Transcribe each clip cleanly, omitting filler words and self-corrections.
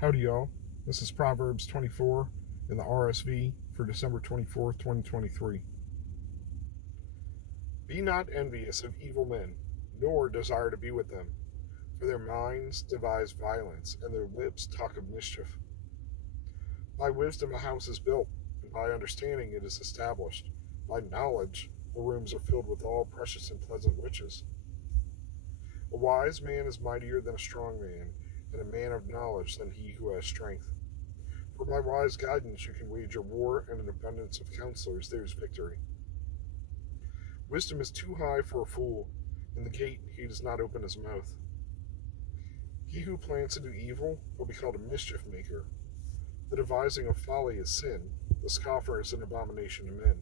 Howdy, y'all. This is Proverbs 24 in the RSV for December 24th, 2023. Be not envious of evil men, nor desire to be with them, for their minds devise violence, and their lips talk of mischief. By wisdom a house is built, and by understanding it is established. By knowledge the rooms are filled with all precious and pleasant riches. A wise man is mightier than a strong man, and a man of knowledge than he who has strength. For by wise guidance you can wage a war, and an abundance of counselors there is victory. Wisdom is too high for a fool, and the gate he does not open his mouth. He who plans to do evil will be called a mischief maker. The devising of folly is sin, the scoffer is an abomination to men.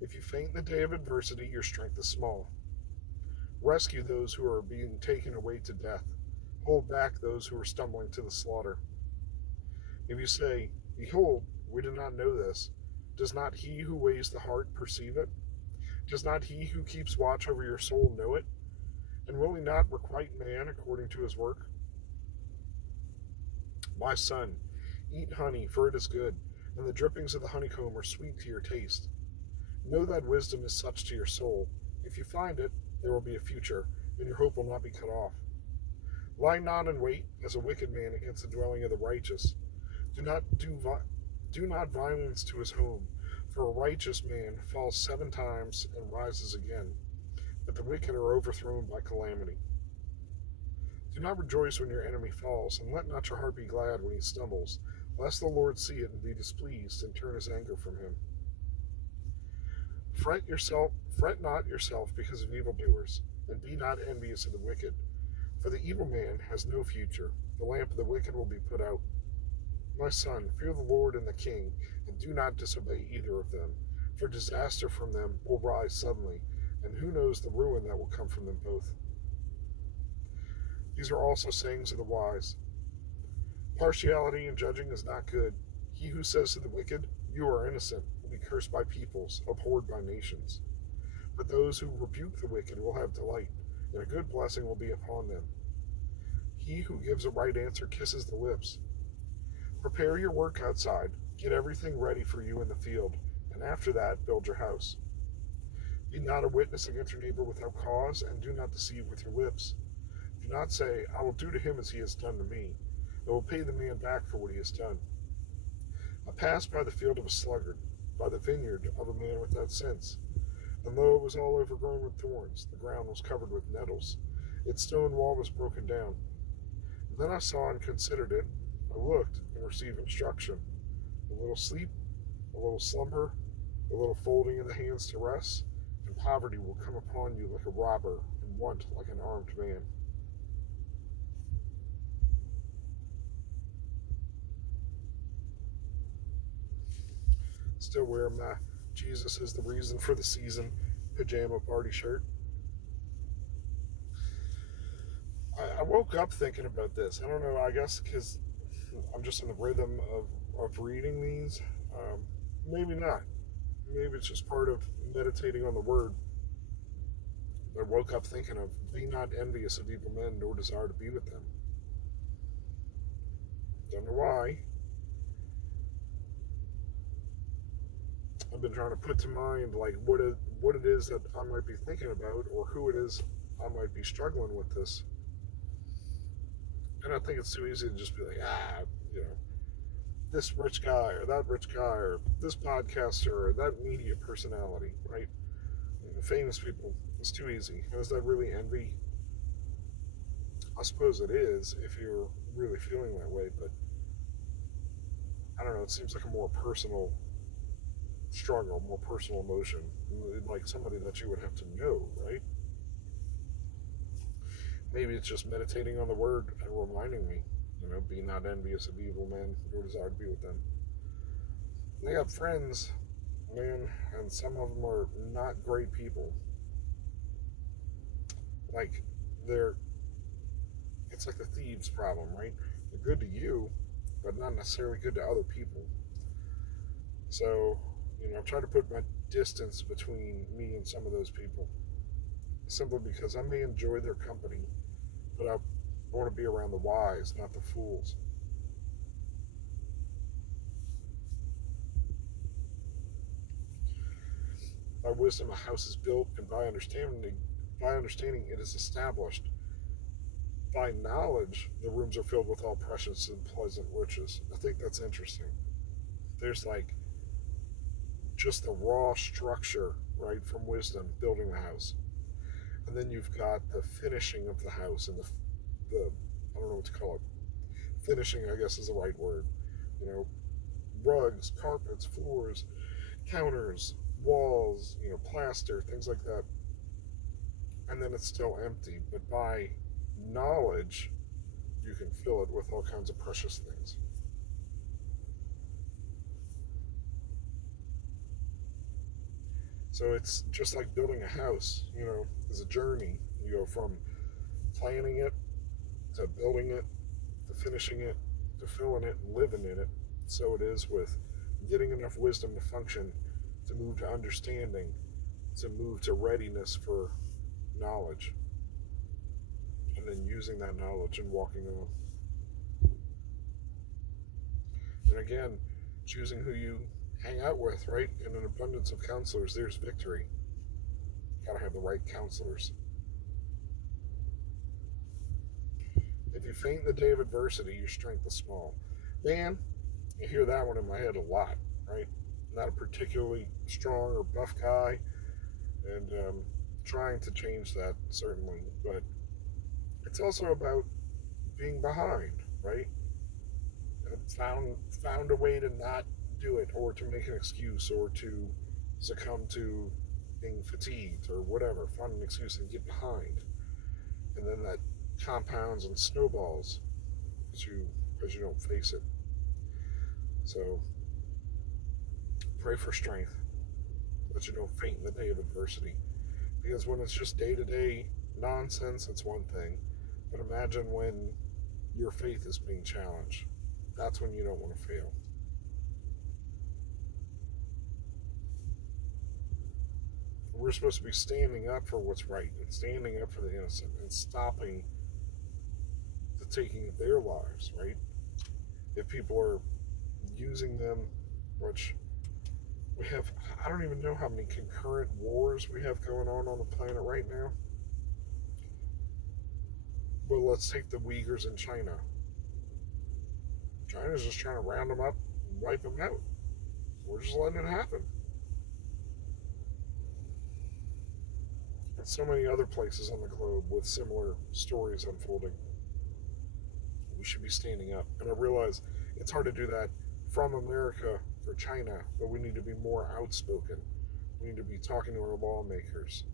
If you faint in the day of adversity, your strength is small. Rescue those who are being taken away to death. Hold back those who are stumbling to the slaughter. If you say, Behold, we did not know this, does not he who weighs the heart perceive it? Does not he who keeps watch over your soul know it? And will he not requite man according to his work? My son, eat honey, for it is good, and the drippings of the honeycomb are sweet to your taste. Know that wisdom is such to your soul. If you find it, there will be a future, and your hope will not be cut off. Lie not in wait as a wicked man against the dwelling of the righteous. Do not violence to his home, for a righteous man falls 7 times and rises again, but the wicked are overthrown by calamity. Do not rejoice when your enemy falls, and let not your heart be glad when he stumbles, lest the Lord see it and be displeased and turn his anger from him. Fret not yourself because of evildoers, and be not envious of the wicked. For the evil man has no future. The lamp of the wicked will be put out. My son, fear the Lord and the king, and do not disobey either of them, for disaster from them will rise suddenly, and who knows the ruin that will come from them both. These are also sayings of the wise. Partiality in judging is not good. He who says to the wicked, You are innocent, will be cursed by peoples, abhorred by nations. But those who rebuke the wicked will have delight, and a good blessing will be upon them. He who gives a right answer kisses the lips. Prepare your work outside, get everything ready for you in the field, and after that build your house. Be not a witness against your neighbor without cause, and do not deceive with your lips. Do not say, I will do to him as he has done to me. I will pay the man back for what he has done. I passed by the field of a sluggard, by the vineyard of a man without sense. And lo, it was all overgrown with thorns, the ground was covered with nettles, its stone wall was broken down. And then I saw and considered it, I looked and received instruction. A little sleep, a little slumber, a little folding of the hands to rest, and poverty will come upon you like a robber, and want like an armed man. Still wear my Jesus is the reason for the season pajama party shirt. I woke up thinking about this. I don't know, I guess because I'm just in the rhythm of reading these. Maybe not. Maybe it's just part of meditating on the word. I woke up thinking of, be not envious of evil men, nor desire to be with them. Don't know why. I've been trying to put to mind like what it is that I might be thinking about, or who it is I might be struggling with this. And I think it's too easy to just be like, this rich guy or that rich guy or this podcaster or that media personality, right? Famous people, it's too easy. And is that really envy? I suppose it is if you're really feeling that way, but I don't know, it seems like a more personal struggle, more personal emotion, like somebody that you would have to know, right? Maybe it's just meditating on the word and reminding me, be not envious of evil men, nor desire to be with them. And I got friends, man, and some of them are not great people. Like, it's like the thieves problem, right? They're good to you, but not necessarily good to other people. So, I've tried to put my distance between me and some of those people, simply because I may enjoy their company, but I want to be around the wise, not the fools. By wisdom, a house is built, and by understanding it is established. By knowledge, the rooms are filled with all precious and pleasant riches. I think that's interesting. There's like just the raw structure, right, from wisdom, building the house. And then you've got the finishing of the house and the I don't know what to call it. Finishing, I guess, is the right word. You know, rugs, carpets, floors, counters, walls, plaster, things like that. And then it's still empty. But by knowledge, you can fill it with all kinds of precious things. So it's just like building a house, is a journey. You go from planning it to building it to finishing it to filling it and living in it. So it is with getting enough wisdom to function, to move to understanding, to move to readiness for knowledge, and then using that knowledge and walking on. And again, choosing who you hang out with, right? In an abundance of counselors, there's victory. You gotta have the right counselors. If you faint in the day of adversity, your strength is small. Man, you hear that one in my head a lot, right? Not a particularly strong or buff guy, and trying to change that, certainly. But it's also about being behind, right? Found a way to not do it, or to make an excuse, or to succumb to being fatigued or whatever. Find an excuse and get behind, and then that compounds and snowballs as you don't face it. So pray for strength, that you don't faint in the day of adversity. Because when it's just day-to-day nonsense, it's one thing. But imagine when your faith is being challenged. That's when you don't want to fail. We're supposed to be standing up for what's right and standing up for the innocent and stopping the taking of their lives, right? If people are using them, which we have, I don't even know how many concurrent wars we have going on the planet right now. But let's take the Uyghurs in China. China's just trying to round them up and wipe them out. We're just letting it happen. And so many other places on the globe with similar stories unfolding. We should be standing up. And I realize it's hard to do that from America for China, but we need to be more outspoken. We need to be talking to our lawmakers.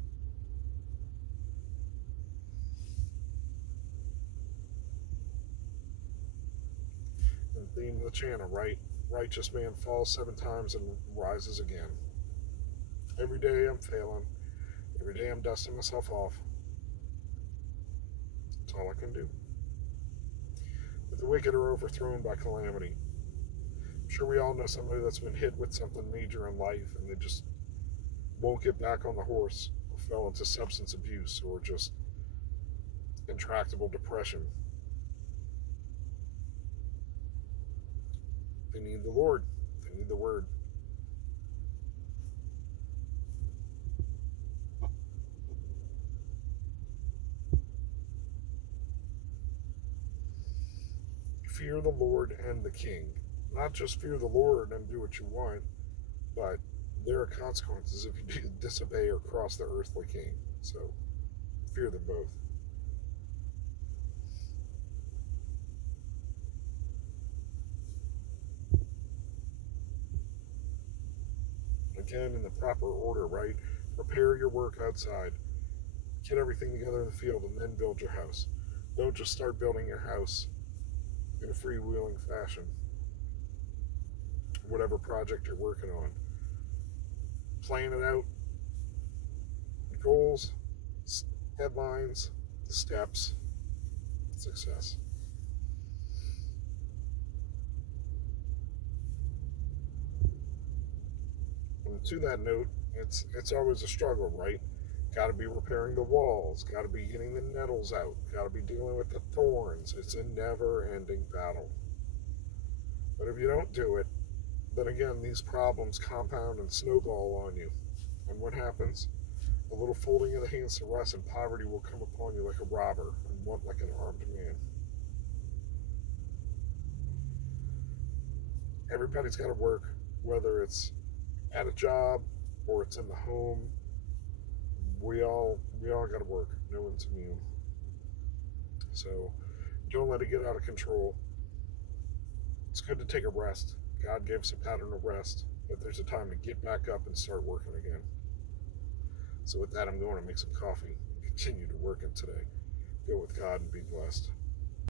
And the theme of the channel, right? Righteous man falls 7 times and rises again. Every day I'm failing. Every day I'm dusting myself off. That's all I can do. But the wicked are overthrown by calamity. I'm sure we all know somebody that's been hit with something major in life and they just won't get back on the horse, or fell into substance abuse, or just intractable depression. They need the Lord. They need the Word. Fear the Lord and the King. Not just fear the Lord and do what you want, but there are consequences if you disobey or cross the earthly king. So fear them both. Again, in the proper order, right? Prepare your work outside. Get everything together in the field and then build your house. Don't just start building your house in a freewheeling fashion. Whatever project you're working on. Plan it out. Goals, deadlines, steps, success. And to that note, it's always a struggle, right? Got to be repairing the walls, got to be getting the nettles out, got to be dealing with the thorns. It's a never-ending battle. But if you don't do it, then again, these problems compound and snowball on you And what happens? A little folding of the hands to rest, and poverty will come upon you like a robber and want like an armed man. Everybody's got to work, whether it's at a job or it's in the home. We all got to work. No one's immune. So don't let it get out of control. It's good to take a rest. God gave us a pattern of rest, but there's a time to get back up and start working again. So with that, I'm going to make some coffee and continue to work in today. Go with God and be blessed.